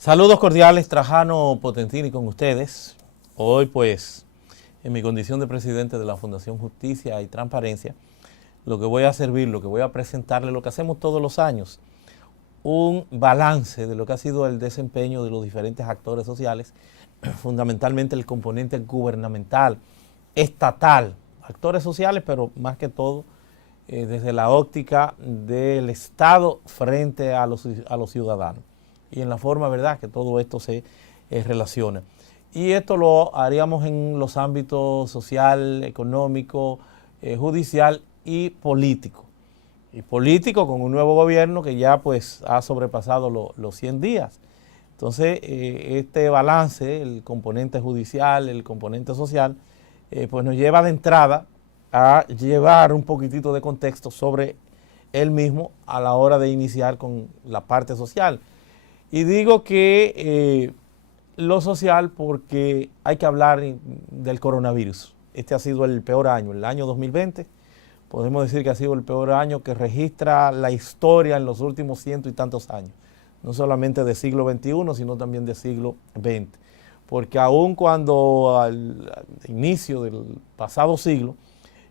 Saludos cordiales, Trajano Potentini con ustedes. Hoy pues, en mi condición de presidente de la Fundación Justicia y Transparencia, lo que voy a presentarle, lo que hacemos todos los años, un balance de lo que ha sido el desempeño de los diferentes actores sociales, fundamentalmente el componente gubernamental, estatal, actores sociales, pero más que todo desde la óptica del Estado frente a los ciudadanos y en la forma, ¿verdad?, que todo esto se relaciona. Y esto lo haríamos en los ámbitos social, económico, judicial y político. Y político con un nuevo gobierno que ya pues ha sobrepasado los 100 días. Entonces, este balance, el componente judicial, el componente social, pues nos lleva de entrada a llevar un poquitito de contexto sobre él mismo a la hora de iniciar con la parte social. Y digo que lo social porque hay que hablar del coronavirus. Este ha sido el peor año, el año 2020. Podemos decir que ha sido el peor año que registra la historia en los últimos ciento y tantos años. No solamente del siglo XXI, sino también del siglo XX. Porque aun cuando al inicio del pasado siglo,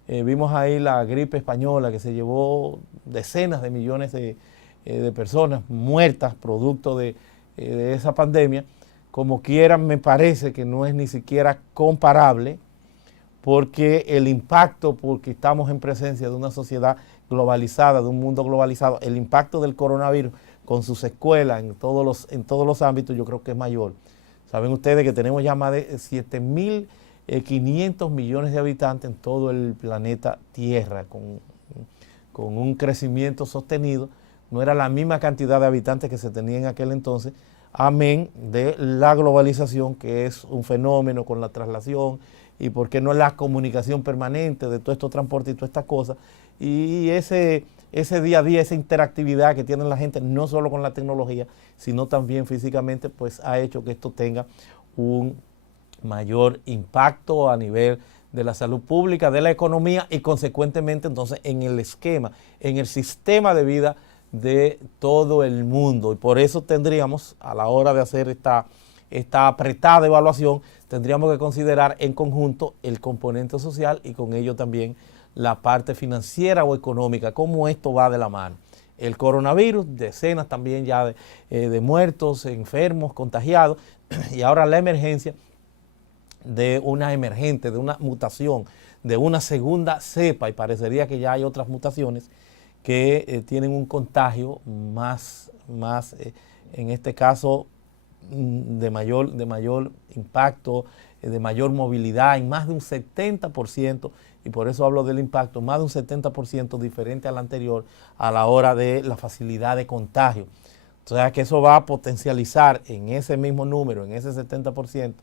vimos ahí la gripe española que se llevó decenas de millones de personas muertas producto de esa pandemia, como quieran me parece que no es ni siquiera comparable porque el impacto, porque estamos en presencia de una sociedad globalizada, de un mundo globalizado, el impacto del coronavirus con sus secuelas en todos los ámbitos yo creo que es mayor. Saben ustedes que tenemos ya más de 7.500 millones de habitantes en todo el planeta Tierra, con un crecimiento sostenido. No era la misma cantidad de habitantes que se tenía en aquel entonces, amén de la globalización, que es un fenómeno con la traslación y por qué no la comunicación permanente de todo estos transportes y todas estas cosas. Y ese día a día, esa interactividad que tiene la gente, no solo con la tecnología, sino también físicamente, pues ha hecho que esto tenga un mayor impacto a nivel de la salud pública, de la economía y consecuentemente entonces en el esquema, en el sistema de vida de todo el mundo. Y por eso tendríamos, a la hora de hacer esta apretada evaluación, tendríamos que considerar en conjunto el componente social y con ello también la parte financiera o económica, cómo esto va de la mano. El coronavirus, decenas también ya de muertos, enfermos, contagiados, y ahora la emergencia de una emergente, de una mutación, de una segunda cepa, y parecería que ya hay otras mutaciones que tienen un contagio más en este caso, de mayor impacto, de mayor movilidad, en más de un 70%, y por eso hablo del impacto, más de un 70% diferente al anterior a la hora de la facilidad de contagio. O sea que eso va a potencializar en ese mismo número, en ese 70%,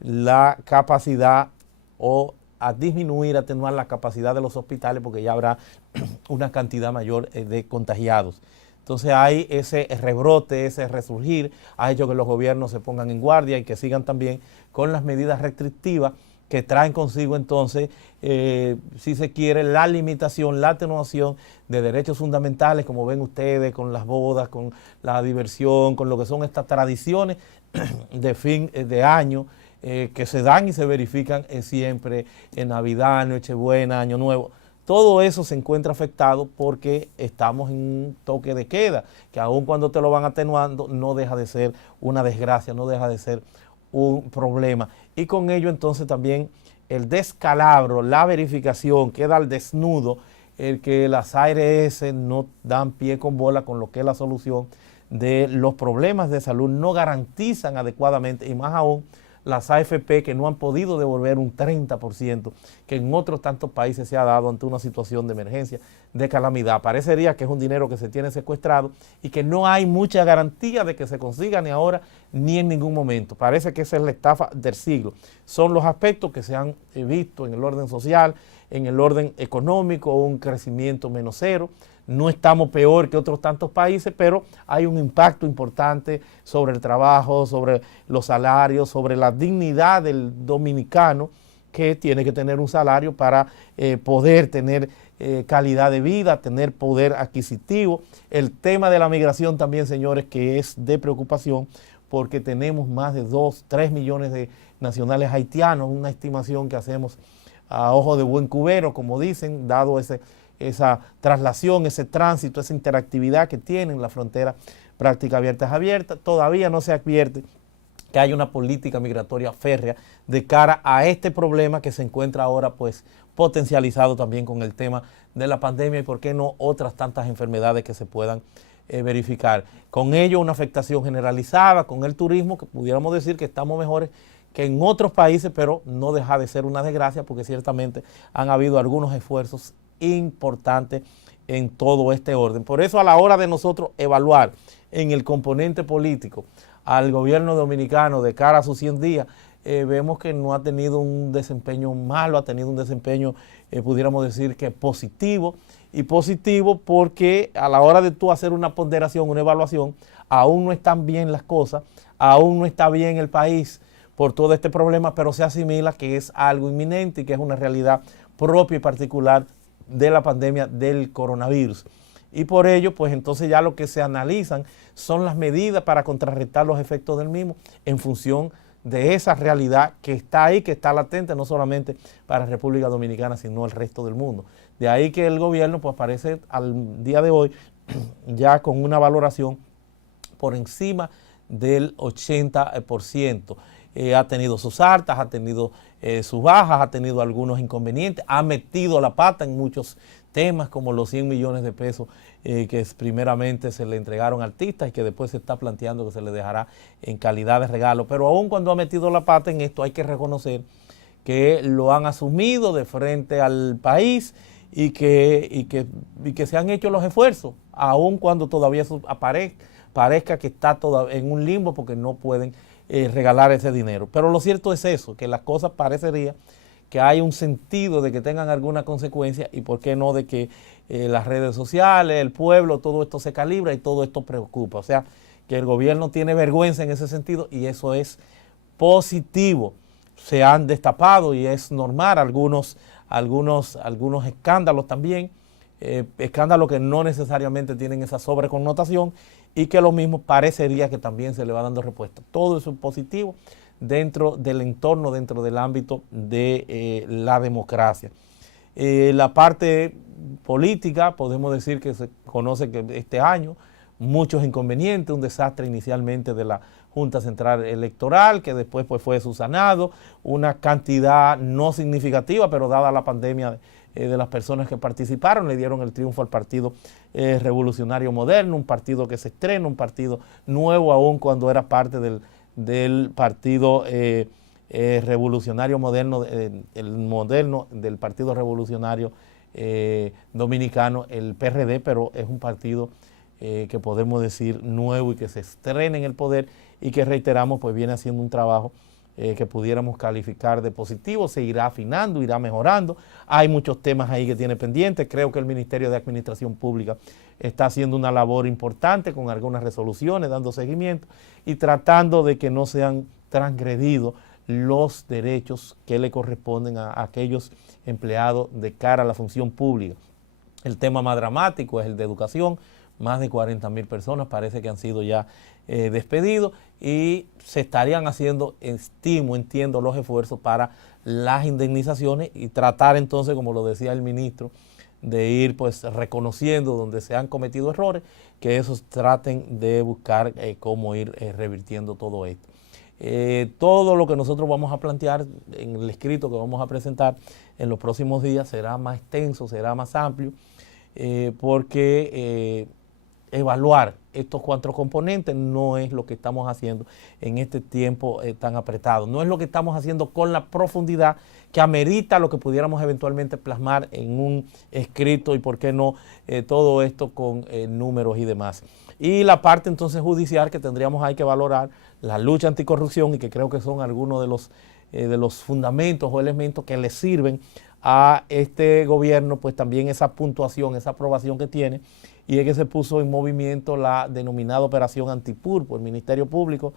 la capacidad o a disminuir, atenuar la capacidad de los hospitales porque ya habrá una cantidad mayor de contagiados. Entonces hay ese rebrote, ese resurgir, ha hecho que los gobiernos se pongan en guardia y que sigan también con las medidas restrictivas que traen consigo entonces, si se quiere, la limitación, la atenuación de derechos fundamentales, como ven ustedes, con las bodas, con la diversión, con lo que son estas tradiciones de fin de año, que se dan y se verifican siempre en Navidad, Nochebuena, Año Nuevo. Todo eso se encuentra afectado porque estamos en un toque de queda, que aun cuando te lo van atenuando, no deja de ser una desgracia, no deja de ser un problema. Y con ello entonces también el descalabro, la verificación, queda al desnudo, el que las ARS no dan pie con bola con lo que es la solución de los problemas de salud, no garantizan adecuadamente, y más aún las AFP que no han podido devolver un 30%, que en otros tantos países se ha dado ante una situación de emergencia, de calamidad. Parecería que es un dinero que se tiene secuestrado y que no hay mucha garantía de que se consiga ni ahora ni en ningún momento. Parece que esa es la estafa del siglo. Son los aspectos que se han visto en el orden social, en el orden económico, un crecimiento menos cero. No estamos peor que otros tantos países, pero hay un impacto importante sobre el trabajo, sobre los salarios, sobre la dignidad del dominicano que tiene que tener un salario para poder tener calidad de vida, tener poder adquisitivo. El tema de la migración también, señores, que es de preocupación, porque tenemos más de 2, 3 millones de nacionales haitianos, una estimación que hacemos a ojo de buen cubero, como dicen, dado esa traslación, ese tránsito, esa interactividad que tienen la frontera práctica abierta es abierta. Todavía no se advierte que haya una política migratoria férrea de cara a este problema que se encuentra ahora pues potencializado también con el tema de la pandemia y por qué no otras tantas enfermedades que se puedan verificar. Con ello una afectación generalizada con el turismo, que pudiéramos decir que estamos mejores que en otros países, pero no deja de ser una desgracia porque ciertamente han habido algunos esfuerzos importantes en todo este orden. Por eso a la hora de nosotros evaluar en el componente político al gobierno dominicano de cara a sus 100 días, vemos que no ha tenido un desempeño malo, ha tenido un desempeño, pudiéramos decir que positivo, y positivo porque a la hora de tú hacer una ponderación, una evaluación, aún no están bien las cosas, aún no está bien el país por todo este problema, pero se asimila que es algo inminente y que es una realidad propia y particular de la pandemia del coronavirus. Y por ello, pues entonces ya lo que se analizan son las medidas para contrarrestar los efectos del mismo en función de esa realidad que está ahí, que está latente, no solamente para República Dominicana, sino el resto del mundo. De ahí que el gobierno pues parece al día de hoy ya con una valoración por encima del 80%. Ha tenido sus altas, ha tenido sus bajas, ha tenido algunos inconvenientes, ha metido la pata en muchos temas como los 100 millones de pesos que primeramente se le entregaron a artistas y que después se está planteando que se le dejará en calidad de regalo. Pero aún cuando ha metido la pata en esto hay que reconocer que lo han asumido de frente al país y que se han hecho los esfuerzos, aún cuando todavía eso parezca que está en un limbo porque no pueden regalar ese dinero. Pero lo cierto es eso, que las cosas parecería que hay un sentido de que tengan alguna consecuencia y por qué no de que las redes sociales, el pueblo, todo esto se calibra y todo esto preocupa. O sea, que el gobierno tiene vergüenza en ese sentido y eso es positivo. Se han destapado y es normal algunos escándalos también, escándalos que no necesariamente tienen esa sobreconnotación y que lo mismo parecería que también se le va dando respuesta. Todo eso es positivo dentro del entorno, dentro del ámbito de la democracia. La parte política, podemos decir que se conoce que este año muchos inconvenientes, un desastre inicialmente de la Junta Central Electoral, que después pues fue subsanado, una cantidad no significativa, pero dada la pandemia de las personas que participaron, le dieron el triunfo al Partido Revolucionario Moderno, un partido que se estrena, un partido nuevo aún cuando era parte del Partido Revolucionario Moderno, el moderno del Partido Revolucionario Dominicano, el PRD, pero es un partido que podemos decir nuevo y que se estrena en el poder y que reiteramos pues viene haciendo un trabajo que pudiéramos calificar de positivo, se irá afinando, irá mejorando. Hay muchos temas ahí que tiene pendientes. Creo que el Ministerio de Administración Pública está haciendo una labor importante con algunas resoluciones, dando seguimiento y tratando de que no sean transgredidos los derechos que le corresponden a aquellos empleados de cara a la función pública. El tema más dramático es el de educación. Más de 40,000 personas parece que han sido ya despedidos y se estarían haciendo, entiendo, los esfuerzos para las indemnizaciones y tratar entonces, como lo decía el ministro, de ir pues reconociendo donde se han cometido errores, que esos traten de buscar cómo ir revirtiendo todo esto. Todo lo que nosotros vamos a plantear en el escrito que vamos a presentar en los próximos días será más extenso, será más amplio, porque evaluar estos 4 componentes no es lo que estamos haciendo en este tiempo tan apretado, no es lo que estamos haciendo con la profundidad que amerita lo que pudiéramos eventualmente plasmar en un escrito y por qué no todo esto con números y demás. Y la parte entonces judicial que tendríamos ahí que valorar, la lucha anticorrupción y que creo que son algunos de los fundamentos o elementos que le sirven a este gobierno, pues también esa puntuación, esa aprobación que tiene, y es que se puso en movimiento la denominada Operación Antipulpo. El Ministerio Público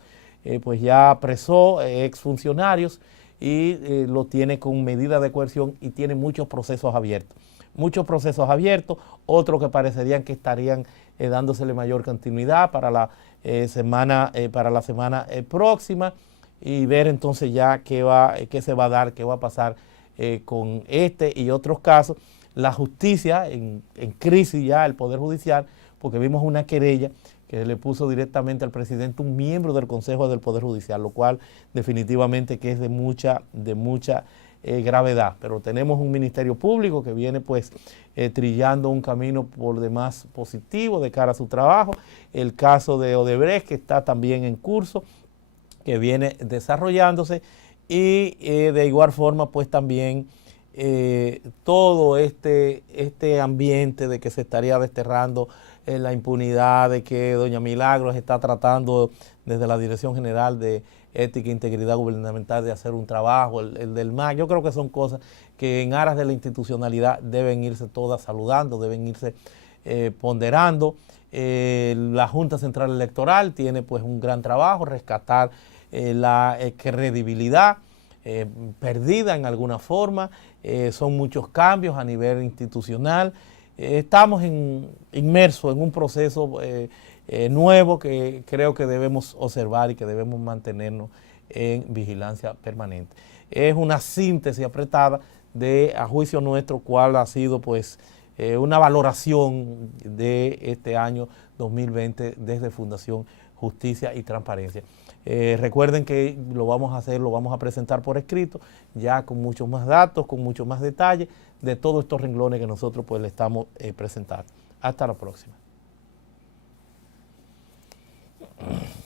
pues ya apresó exfuncionarios y lo tiene con medida de coerción y tiene muchos procesos abiertos. Otros que parecerían que estarían dándosele mayor continuidad para la semana próxima, y ver entonces ya qué se va a dar, qué va a pasar con este y otros casos. La justicia en crisis ya, el Poder Judicial, porque vimos una querella que le puso directamente al presidente un miembro del Consejo del Poder Judicial, lo cual definitivamente que es de mucha gravedad. Pero tenemos un Ministerio Público que viene pues trillando un camino por demás positivo de cara a su trabajo. El caso de Odebrecht, que está también en curso, que viene desarrollándose, y de igual forma pues también todo este ambiente de que se estaría desterrando la impunidad, de que doña Milagros está tratando desde la Dirección General de Ética e Integridad Gubernamental de hacer un trabajo, el del MAC. Yo creo que son cosas que en aras de la institucionalidad deben irse todas saludando, deben irse ponderando. La Junta Central Electoral tiene pues un gran trabajo, rescatar la credibilidad perdida en alguna forma. Son muchos cambios a nivel institucional. Estamos inmersos en un proceso nuevo que creo que debemos observar y que debemos mantenernos en vigilancia permanente. Es una síntesis apretada de, a juicio nuestro, cuál ha sido pues una valoración de este año 2020 desde Fundación Justicia y Transparencia. Recuerden que lo vamos a presentar por escrito, ya con muchos más datos, con muchos más detalles de todos estos renglones que nosotros pues le estamos presentando. Hasta la próxima.